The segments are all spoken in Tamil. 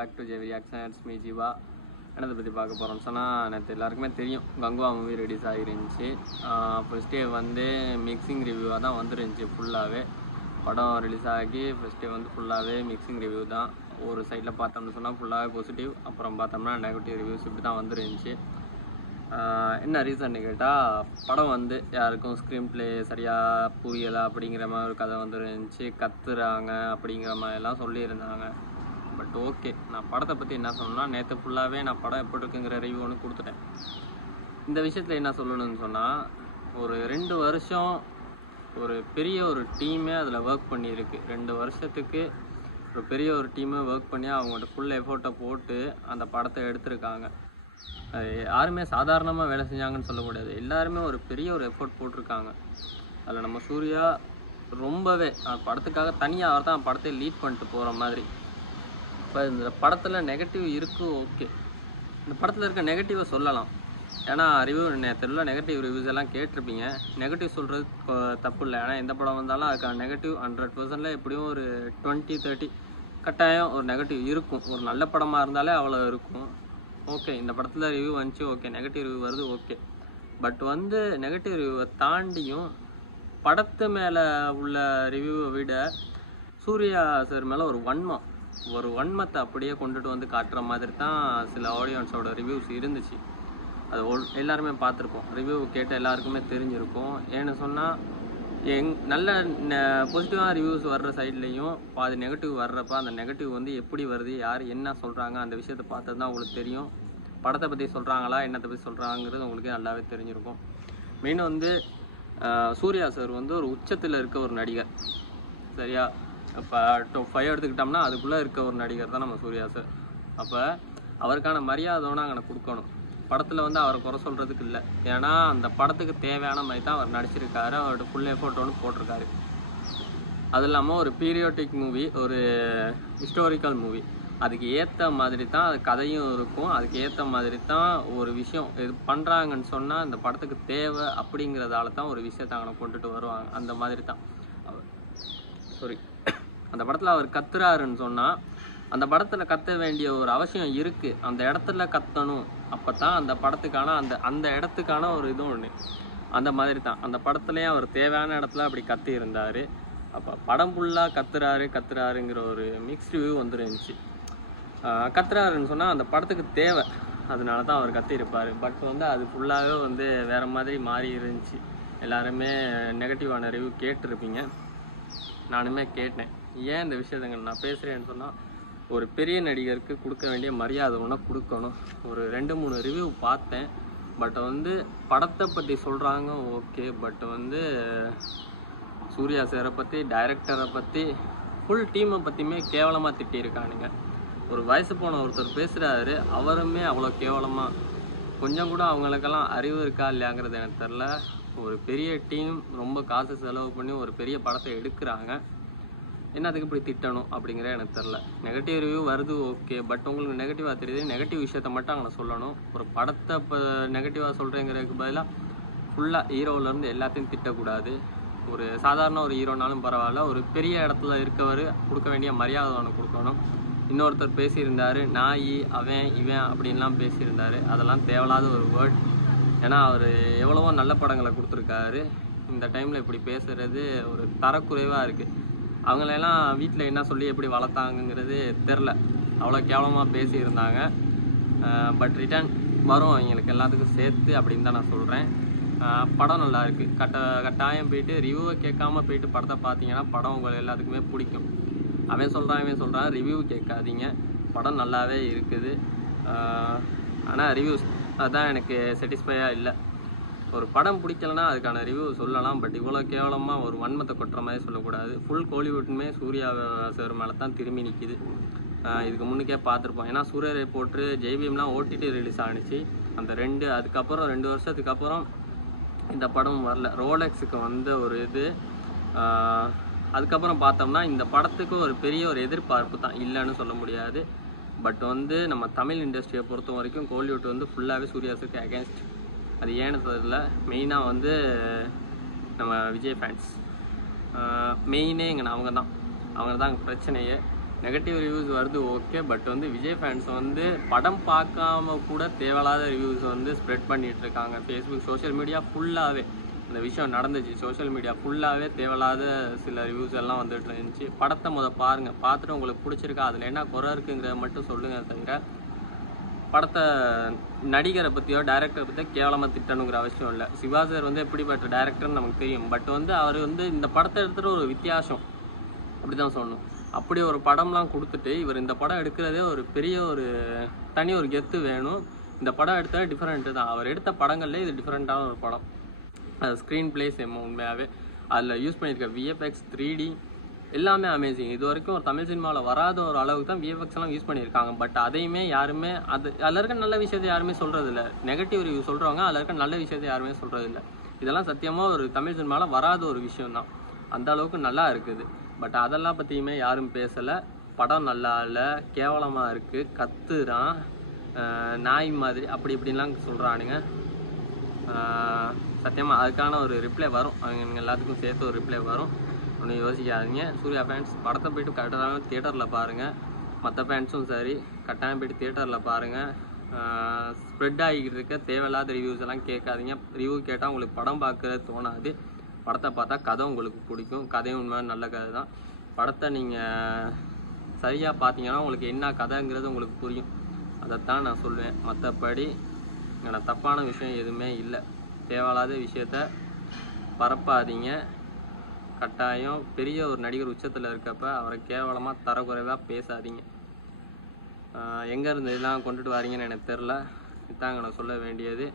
Back to JV reactions me Jeeva என்னதை பற்றி பார்க்க போகிறோம்னு சொன்னால் எனக்கு எல்லாருக்குமே தெரியும். கங்குவா மூவி ரிலீஸ் ஆகிருந்துச்சு. ஃபஸ்ட் டே வந்து மிக்சிங் ரிவ்யூவாக தான் வந்துருந்துச்சு ஃபுல்லாகவே படம் ரிலீஸ் ஆகி ஃபர்ஸ்ட் டே வந்து ஃபுல்லாகவே மிக்சிங் ரிவ்யூ தான். ஒரு சைடில் பார்த்தோம்னு சொன்னால் ஃபுல்லாகவே பாசிட்டிவ் அப்புறம் பார்த்தோம்னா நெகட்டிவ் ரிவ்யூஸ் இப்படி தான் வந்துருந்துச்சு. என்ன ரீசன்னு கேட்டால் படம் வந்து யாருக்கும் ஸ்க்ரீன் ப்ளே சரியாக புரியலை அப்படிங்கிற மாதிரி ஒரு கதை வந்துருந்துச்சு. கத்துறாங்க அப்படிங்கிற மாதிரிலாம் சொல்லியிருந்தாங்க. பட் ஓகே நான் படத்தை பற்றி என்ன சொல்லணும்னா நேற்று ஃபுல்லாகவே நான் படம் எப்படி இருக்குங்கிற ரிவ்யூ ஒன்று கொடுத்துட்டேன். இந்த விஷயத்தில் என்ன சொல்லணும்னு சொன்னால் ஒரு ரெண்டு வருஷம் ஒரு பெரிய ஒரு டீமே அதில் ஒர்க் பண்ணியிருக்கு. ரெண்டு வருஷத்துக்கு ஒரு பெரிய ஒரு டீமே ஒர்க் பண்ணி அவங்கள்ட்ட ஃபுல் எஃபோர்ட்டை போட்டு அந்த படத்தை எடுத்திருக்காங்க. அது யாருமே சாதாரணமாக வேலை செஞ்சாங்கன்னு சொல்ல முடியாது. எல்லாருமே ஒரு பெரிய ஒரு எஃபோர்ட் போட்டிருக்காங்க. அதில் நம்ம சூர்யா ரொம்பவே படத்துக்காக தனியாக அவர் தான் படத்தை லீட் பண்ணிட்டு போகிற மாதிரி. இப்போ இந்த படத்தில் நெகட்டிவ் இருக்குது ஓகே இந்த படத்தில் இருக்க நெகட்டிவை சொல்லலாம். ஏன்னா ரிவ்யூ தெரியல நெகட்டிவ் ரிவ்யூஸ் எல்லாம் கேட்டிருப்பீங்க. நெகட்டிவ் சொல்கிறது தப்பு இல்லை. ஏன்னா எந்த படம் வந்தாலும் அதுக்கான நெகட்டிவ் ஹண்ட்ரட் பர்சன்டில் எப்படியும் ஒரு டுவெண்ட்டி தேர்ட்டி கட்டாயம் ஒரு நெகட்டிவ் இருக்கும். ஒரு நல்ல படமாக இருந்தாலே அவ்வளோ இருக்கும். ஓகே இந்த படத்தில் ரிவ்யூ வந்துச்சு ஓகே நெகட்டிவ் ரிவ்யூ வருது ஓகே பட் வந்து நெகட்டிவ் ரிவ்யூவை தாண்டியும் படத்து மேலே உள்ள ரிவ்யூவை விட சூர்யா சார் மேலே ஒரு வன்மம் ஒரு வன்மத்தை அப்படியே கொண்டுட்டு வந்து காட்டுற மாதிரி தான் சில ஆடியன்ஸோட ரிவ்யூஸ் இருந்துச்சு. அது ஒல்- எல்லாருமே பார்த்துருப்போம். ரிவ்யூ கேட்ட எல்லாருக்குமே தெரிஞ்சிருக்கும். ஏன்னு சொன்னால் எங் நல்ல பாசிட்டிவான ரிவ்யூஸ் வர்ற சைட்லேயும் பாதி நெகட்டிவ் வர்றப்ப அந்த நெகட்டிவ் வந்து எப்படி வருது யார் என்ன சொல்கிறாங்க அந்த விஷயத்தை பார்த்தது தான் உங்களுக்கு தெரியும். படத்தை பற்றி சொல்கிறாங்களா என்னத்தை பற்றி சொல்கிறாங்கிறது உங்களுக்கு நல்லாவே தெரிஞ்சிருக்கும். மெயின் வந்து சூர்யா சார் வந்து ஒரு உச்சத்தில் இருக்க ஒரு நடிகர். சரியா? இப்போ டாப் ஃபைவ் எடுத்துக்கிட்டோம்னா அதுக்குள்ளே இருக்க ஒரு நடிகர் தான் நம்ம சூர்யா சார் அப்போ அவருக்கான மரியாதை நாங்கள் கொடுக்கணும். படத்தில் வந்து அவரை குறை சொல்கிறதுக்கு இல்லை. ஏன்னா அந்த படத்துக்கு தேவையான மாதிரி தான் அவர் நடிச்சிருக்காரு. அவரோட ஃபுல் எஃபோர்ட் ஒன்று போட்டிருக்காரு. அது இல்லாமல் ஒரு பீரியோட்டிக் மூவி ஒரு ஹிஸ்டோரிக்கல் மூவி அதுக்கு ஏற்ற மாதிரி தான் அது கதையும் இருக்கும். அதுக்கு ஏற்ற மாதிரி தான் ஒரு விஷயம் இது பண்ணுறாங்கன்னு சொன்னால் இந்த படத்துக்கு தேவை அப்படிங்கிறதால தான் ஒரு விஷயத்தை அங்கே கொண்டுட்டு வருவாங்க. அந்த மாதிரி தான். சாரி அந்த படத்தில் அவர் கத்துறாருன்னு சொன்னால் அந்த படத்தில் கத்த வேண்டிய ஒரு அவசியம் இருக்குது அந்த இடத்துல கத்தணும். அப்போ தான் அந்த படத்துக்கான அந்த அந்த இடத்துக்கான ஒரு இது ஒன்று அந்த மாதிரி தான் அந்த படத்துலேயும் அவர் தேவையான இடத்துல அப்படி கத்தி இருந்தார் அப்போ படம் ஃபுல்லாக கத்துறாரு கத்துறாருங்கிற ஒரு மிக்ஸ்டு வியூ வந்துருந்துச்சு. கத்துறாருன்னு சொன்னால் அந்த படத்துக்கு தேவை. அதனால தான் அவர் கத்தியிருப்பார். பட் வந்து அது ஃபுல்லாகவே வந்து வேறு மாதிரி மாறி இருந்துச்சு எல்லாருமே நெகட்டிவான ரிவ்யூ கேட்டிருப்பீங்க. நானுமே கேட்டேன் ஏன் இந்த விஷயத்தங்க நான் பேசுகிறேன்னு சொன்னால் ஒரு பெரிய நடிகருக்கு கொடுக்க வேண்டிய மரியாதை ஒன்றா கொடுக்கணும். ஒரு ரெண்டு மூணு ரிவ்யூ பார்த்தேன். பட் வந்து படத்தை பற்றி சொல்கிறாங்க ஓகே பட் வந்து சூர்யா சாரை பற்றி டைரக்டரை பற்றி ஃபுல் டீமை பற்றியுமே கேவலமாக திட்டியிருக்கானுங்க. ஒரு வயசு போன ஒருத்தர் பேசுகிறாரு அவருமே அவ்வளோ கேவலமாக கொஞ்சம் கூட அவங்களுக்கெல்லாம் அறிவு இருக்கா இல்லையாங்கிறது எனக்கு தெரில ஒரு பெரிய டீம் ரொம்ப காசு செலவு பண்ணி ஒரு பெரிய படத்தை எடுக்கிறாங்க. என்னத்துக்கு இப்படி திட்டணும் அப்படிங்கிற எனக்கு தெரில நெகட்டிவ் ரிவ்யூ வருது ஓகே பட் உங்களுக்கு நெகட்டிவாக தெரியுது. நெகட்டிவ் விஷயத்த மட்டும் அங்கே சொல்லணும். ஒரு படத்தை இப்போ நெகட்டிவாக சொல்கிறேங்கிறதுக்கு பதிலாக ஃபுல்லாக ஹீரோவிலேருந்து எல்லாத்தையும் திட்டக்கூடாது. ஒரு சாதாரண ஒரு ஹீரோனாலும் பரவாயில்ல. ஒரு பெரிய இடத்துல இருக்கவர் கொடுக்க வேண்டிய மரியாதை ஒன்று கொடுக்கணும். இன்னொருத்தர் பேசியிருந்தார் நாய் அவன் இவன் அப்படின்லாம் பேசியிருந்தார். அதெல்லாம் தேவையில்லாத ஒரு வேர்ட் ஏன்னா அவர் எவ்வளவோ நல்ல படங்களை கொடுத்துருக்காரு. இந்த டைமில் இப்படி பேசுகிறது ஒரு தரக்குறைவாக இருக்குது அவங்களெல்லாம் வீட்டில் என்ன சொல்லி எப்படி வளர்த்தாங்கங்கிறது தெரில அவ்வளோ கேவலமாக பேசியிருந்தாங்க. பட் ரிட்டர்ன் வரும். எங்களுக்கு எல்லாத்துக்கும் சேர்த்து அப்படின்னு தான் நான் சொல்கிறேன் படம் நல்லா இருக்குது கட்ட கட்டாயம் போயிட்டு ரிவ்யூவை கேட்காம போயிட்டு படத்தை பார்த்தீங்கன்னா படம் உங்களுக்கு எல்லாத்துக்குமே பிடிக்கும். அவன் சொல்கிறான் இவன் சொல்கிறான் ரிவ்யூ கேட்காதீங்க. படம் நல்லாவே இருக்குது. ஆனால் ரிவ்யூஸ் அதுதான் எனக்கு சாட்டிஸ்ஃபையாக இல்லை. ஒரு படம் பிடிக்கலனா அதுக்கான ரிவ்யூ சொல்லலாம் பட் இவ்வளோ கேவலமாக ஒரு வன்மத்தை கொட்டுற மாதிரி சொல்லக்கூடாது. ஃபுல் கோலிவுட்டுமே சூர்யா சார் மேலே தான் திரும்பி நிற்கிது இதுக்கு முன்னுக்கே பார்த்துருப்போம். ஏன்னா சூரிய ரிப்போர்ட்ரு ஜெய்பிஎம்லாம் ஓடிடி ரிலீஸ் ஆணுச்சு அந்த ரெண்டு அதுக்கப்புறம் ரெண்டு வருஷத்துக்கு அப்புறம் இந்த படம் வரல. ரோலெக்ஸுக்கு வந்த ஒரு இது அதுக்கப்புறம் பார்த்தோம்னா இந்த படத்துக்கு ஒரு பெரிய ஒரு எதிர்பார்ப்பு தான். இல்லைன்னு சொல்ல முடியாது. பட் வந்து நம்ம தமிழ் இண்டஸ்ட்ரியை பொறுத்த வரைக்கும் கோலிவுட் வந்து ஃபுல்லாகவே சூர்யாஸுக்கு அகேன்ஸ்ட் அது ஏன்னு தெரியல. மெயினாக வந்து நம்ம விஜய் ஃபேன்ஸ் மெயினே இங்கே அவங்க தான் அவங்க தான் பிரச்சனையே. நெகட்டிவ் ரிவ்யூஸ் வருது ஓகே பட் வந்து விஜய் ஃபேன்ஸ் வந்து படம் பார்க்காம கூட தேவையில்லாத ரிவ்யூஸ் வந்து ஸ்ப்ரெட் பண்ணிகிட்ருக்காங்க இருக்காங்க. ஃபேஸ்புக் சோஷியல் மீடியா ஃபுல்லாகவே இந்த விஷயம் நடந்துச்சு. சோஷியல் மீடியா ஃபுல்லாகவே தேவையில்லாத சில ரிவ்யூஸ் எல்லாம் வந்துட்டு இருந்துச்சு. படத்தை முதல் பாருங்கள் பார்த்துட்டு உங்களுக்கு பிடிச்சிருக்கா? அதில் என்ன குறை இருக்குங்கிறத மட்டும் சொல்லுங்கள் தவிர படத்தை நடிகரை பற்றியோ டைரக்டரை பற்றியோ கேவலமாக திட்டணுங்கிற அவசியம் இல்லை. சிவா சார் வந்து எப்படிப்பட்ட டேரக்டர்னு நமக்கு தெரியும். பட் வந்து அவர் வந்து இந்த படத்தை எடுத்துகிட்டு ஒரு வித்தியாசம். அப்படி தான் சொல்லணும். அப்படி ஒரு படம்லாம் கொடுத்துட்டு இவர் இந்த படம் எடுக்கிறதே ஒரு பெரிய ஒரு தனி ஒரு கெத்து வேணும். இந்த படம் எடுத்தா டிஃப்ரெண்ட்டு தான். அவர் எடுத்த படங்கள்லேயே இது டிஃப்ரெண்ட்டான ஒரு படம். அது ஸ்க்ரீன் பிளேஸ் எம்ம உண்மையாகவே அதில் யூஸ் பண்ணியிருக்க விஎஃப்எக்ஸ் த்ரீ டி எல்லாமே அமேசிங் இது வரைக்கும் ஒரு தமிழ் சினிமாவில் வராத ஒரு அளவுக்கு தான் விஎஃப்எக்ஸ் எல்லாம் யூஸ் பண்ணியிருக்காங்க. பட் அதையுமே யாருமே அது அதில் இருக்க நல்ல விஷயத்தை யாருமே சொல்கிறது இல்லை நெகட்டிவ் ரிவ்யூ சொல்கிறவங்க அதில் இருக்க நல்ல விஷயத்தை யாருமே சொல்கிறது இல்லை இதெல்லாம் சத்தியமாக ஒரு தமிழ் சினிமாவில் வராத ஒரு விஷயம் தான். அந்த அளவுக்கு நல்லா இருக்குது. பட் அதெல்லாம் பற்றியுமே யாரும் பேசலை. படம் நல்லா இல்லை. கேவலமாக இருக்குது கத்துறான். நாய் மாதிரி அப்படி இப்படின்லாம் சொல்கிறானுங்க சத்தியமாக அதுக்கான ஒரு ரிப்ளை வரும். அவங்க எல்லாத்துக்கும் சேர்த்து ஒரு ரிப்ளை வரும். ஒன்றும் யோசிக்காதீங்க. சூர்யா ஃபேன்ஸ் படத்தை போயிட்டு கரெக்டாக தியேட்டரில் பாருங்கள் மற்ற ஃபேன்ஸும் சரி கட்டாயம் போயிட்டு தியேட்டரில் பாருங்கள் ஸ்ப்ரெட் ஆகிக்கிட்டு இருக்க தேவையில்லாத ரிவ்யூஸ் எல்லாம் கேட்காதீங்க. ரிவ்யூ கேட்டால் உங்களுக்கு படம் பார்க்கறது தோணாது. படத்தை பார்த்தா கதை உங்களுக்கு பிடிக்கும். கதையும் உண்மை நல்ல கதை தான். படத்தை நீங்கள் சரியாக பார்த்தீங்கன்னா உங்களுக்கு என்ன கதைங்கிறது உங்களுக்கு புரியும். அதைத்தான் நான் சொல்லுவேன் மற்றபடி எனக்கு தப்பான விஷயம் எதுவுமே இல்லை. தேவையில்லாத விஷயத்த பரப்பாதீங்க. கட்டாயம் பெரிய ஒரு நடிகர் உச்சத்தில் இருக்கப்ப அவரை கேவலமாக தரக்குறைவாக பேசாதீங்க. எங்கேருந்து இருந்து இதெல்லாம் கொண்டுட்டு வரீங்கன்னு எனக்கு தெரில இதாங்க நான் சொல்ல வேண்டியது.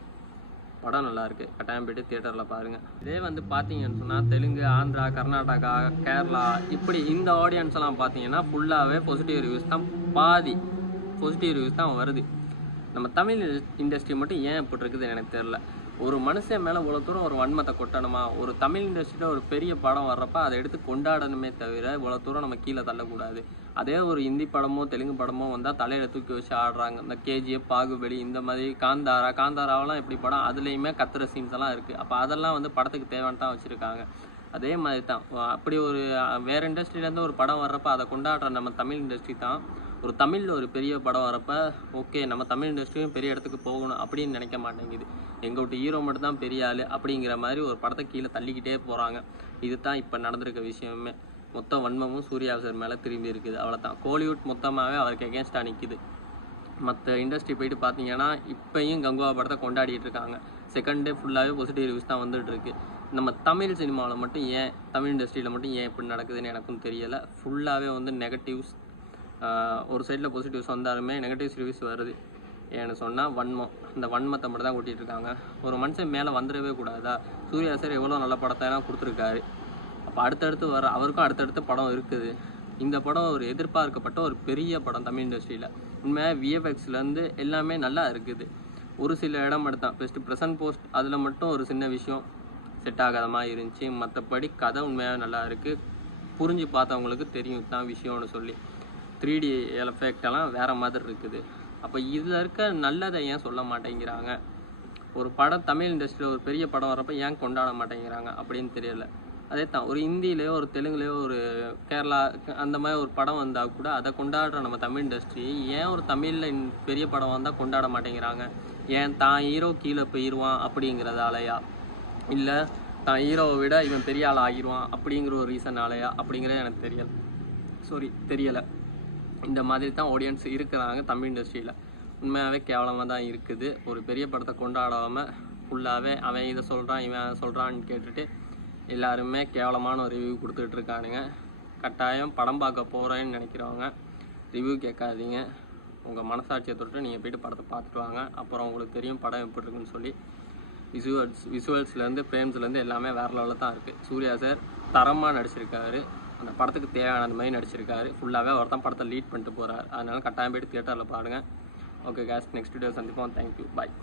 படம் நல்லாயிருக்கு கட்டாயம் போயிட்டு தியேட்டரில் பாருங்கள் இதே வந்து பார்த்தீங்கன்னு சொன்னால் தெலுங்கு ஆந்திரா கர்நாடகா கேரளா இப்படி இந்த ஆடியன்ஸ்லாம் பார்த்தீங்கன்னா ஃபுல்லாகவே பாசிட்டிவ் ரிவ்யூஸ் தான் பாதி. பாசிட்டிவ் ரிவ்யூஸ் தான் வருது. நம்ம தமிழ் இண்டஸ்ட்ரி மட்டும் ஏன் இப்படி இருக்குதுன்னு எனக்கு தெரில ஒரு மனுஷன் மேலே இவ்வளோ தூரம் ஒரு வன்மத்தை கொட்டணுமா? ஒரு தமிழ் இண்டஸ்ட்ரியில் ஒரு பெரிய படம் வர்றப்ப அதை எடுத்து கொண்டாடணுமே தவிர இவ்வளோ தூரம் நம்ம கீழே தள்ளக்கூடாது. அதே ஒரு ஹிந்தி படமோ தெலுங்கு படமோ வந்தால் தலையில தூக்கி வச்சு ஆடுறாங்க. இந்த கேஜிஎஃப் பாகுபலி இந்த மாதிரி காந்தாரா காந்தாராவெல்லாம் எப்படி படம்? அதுலேயுமே கத்துற சீன்ஸ் எல்லாம் இருக்குது அப்போ அதெல்லாம் வந்து படத்துக்கு தேவைன்னு தான் வச்சுருக்காங்க. அதே மாதிரி தான். அப்படி ஒரு வேறு இண்டஸ்ட்ரியிலேருந்து ஒரு படம் வர்றப்ப அதை கொண்டாடுற நம்ம தமிழ் இண்டஸ்ட்ரி தான். ஒரு தமிழில் ஒரு பெரிய படம் வரப்ப ஓகே நம்ம தமிழ் இண்டஸ்ட்ரியும் பெரிய இடத்துக்கு போகணும் அப்படின்னு நினைக்க மாட்டேங்குது. எங்கள் விட்டு ஹீரோ மட்டும் தான் பெரிய ஆள் அப்படிங்கிற மாதிரி ஒரு படத்தை கீழே தள்ளிக்கிட்டே போகிறாங்க இது தான் இப்போ நடந்திருக்க விஷயமே. மொத்த வன்மமும் சூர்யா சார் மேலே திரும்பி இருக்குது. அவ்வளோதான் கோலிவுட் மொத்தமாகவே அவருக்கு எகேன்ஸ்டாக நிற்கிது மற்ற இண்டஸ்ட்ரி போயிட்டு பார்த்தீங்கன்னா இப்போயும் கங்குவா படத்தை கொண்டாடிட்டு இருக்காங்க. செகண்ட் டே ஃபுல்லாகவே பாசிட்டிவ் ரிவ்யூஸ் தான் வந்துட்டுருக்கு நம்ம தமிழ் சினிமாவில் மட்டும் ஏன் தமிழ் இண்டஸ்ட்ரியில் மட்டும் ஏன் இப்படி நடக்குதுன்னு எனக்கும் தெரியலை. ஃபுல்லாகவே வந்து நெகட்டிவ்ஸ் ஒரு சைடில் பாசிட்டிவ்ஸ் வந்தாலுமே நெகட்டிவ்ஸ் ரிவ்யூஸ் வருது. ஏன்னு சொன்னால் வன்மம். இந்த வன்மத்தை மட்டும் தான் கொட்டிட்டு இருக்காங்க. ஒரு மனுஷன் மேலே வந்துடவே கூடாதா? சூர்யா சார் எவ்வளோ நல்ல படத்தை எல்லாம் கொடுத்துருக்காரு. அப்போ அடுத்தடுத்து வர அவருக்கும் அடுத்தடுத்த படம் இருக்குது. இந்த படம் ஒரு எதிர்பார்க்கப்பட்ட ஒரு பெரிய படம் தமிழ் இண்டஸ்ட்ரியில். உண்மையாக விஎஃப்எக்ஸ்லேருந்து எல்லாமே நல்லா இருக்குது. ஒரு சில இடம் மட்டும் ஃபஸ்ட்டு ப்ரெசன்ட் போஸ்ட் அதில் மட்டும் ஒரு சின்ன விஷயம் செட் ஆகாத மாதிரி இருந்துச்சு. மற்றபடி கதை உண்மையாக நல்லா இருக்குது புரிஞ்சு பார்த்தவங்களுக்கு தெரியும். தான் விஷயம்னு சொல்லி. த்ரீ டி எஃபெக்டெல்லாம் வேறு மாதிரி இருக்குது. அப்போ இதில் இருக்க நல்லதை ஏன் சொல்ல மாட்டேங்கிறாங்க? ஒரு படம் தமிழ் இண்டஸ்ட்ரியில் ஒரு பெரிய படம் வரப்ப ஏன் கொண்டாட மாட்டேங்கிறாங்க அப்படின்னு தெரியல. அதே தான் ஒரு ஹிந்திலேயோ ஒரு தெலுங்குலேயோ ஒரு கேரளா அந்த மாதிரி ஒரு படம் வந்தால் கூட அதை கொண்டாடுற நம்ம தமிழ் இண்டஸ்ட்ரி ஏன் ஒரு தமிழில் பெரிய படம் வந்தால் கொண்டாட மாட்டேங்கிறாங்க? ஏன் தான் ஹீரோ கீழே போயிடுவான் அப்படிங்கிறதாலயா? இல்லை தான் ஹீரோவை விட இவன் பெரிய ஆள் ஆகிடுவான் அப்படிங்கிற ஒரு ரீசனாலயா அப்படிங்கிறது எனக்கு தெரியல. சாரி தெரியலை. இந்த மாதிரி தான் ஆடியன்ஸ் இருக்கிறாங்க தமிழ் இண்டஸ்ட்ரியில் உண்மையாகவே கேவலமாக தான் இருக்குது. ஒரு பெரிய படத்தை கொண்டாடாமல் ஃபுல்லாகவே அவன் இதை சொல்கிறான் இவன் சொல்கிறான்னு கேட்டுட்டு எல்லாருமே கேவலமான ஒரு ரிவ்யூ கொடுத்துட்டு இருக்கானுங்க. கட்டாயம் படம் பார்க்க போகிறேன்னு நினைக்கிறவங்க ரிவ்யூ கேட்காதீங்க. உங்கள் மனசாட்சியை தொட்டு நீங்கள் போய்ட்டு படத்தை பார்த்துட்டு வாங்க. அப்புறம் உங்களுக்கு தெரியும் படம் எப்படி இருக்குன்னு சொல்லி. விசுவல்ஸ் விசுவல்ஸ்லேருந்து ஃப்ரேம்ஸ்லேருந்து எல்லாமே வேறு லெவலில் தான் இருக்குது சூர்யா சார் தரமாக நடிச்சிருக்காரு. அந்த படத்துக்கு தேவையான அந்த மாதிரி நடிச்சிருக்காரு. ஃபுல்லாகவே அவர் தான் படத்தை லீட் பண்ணிட்டு போகிறார் அதனால கட்டாயம் போயிட்டு தியேட்டரில் பாருங்கள் ஓகே கேஸ் நெக்ஸ்ட் வீடியோ சந்திப்போம். Thank you bye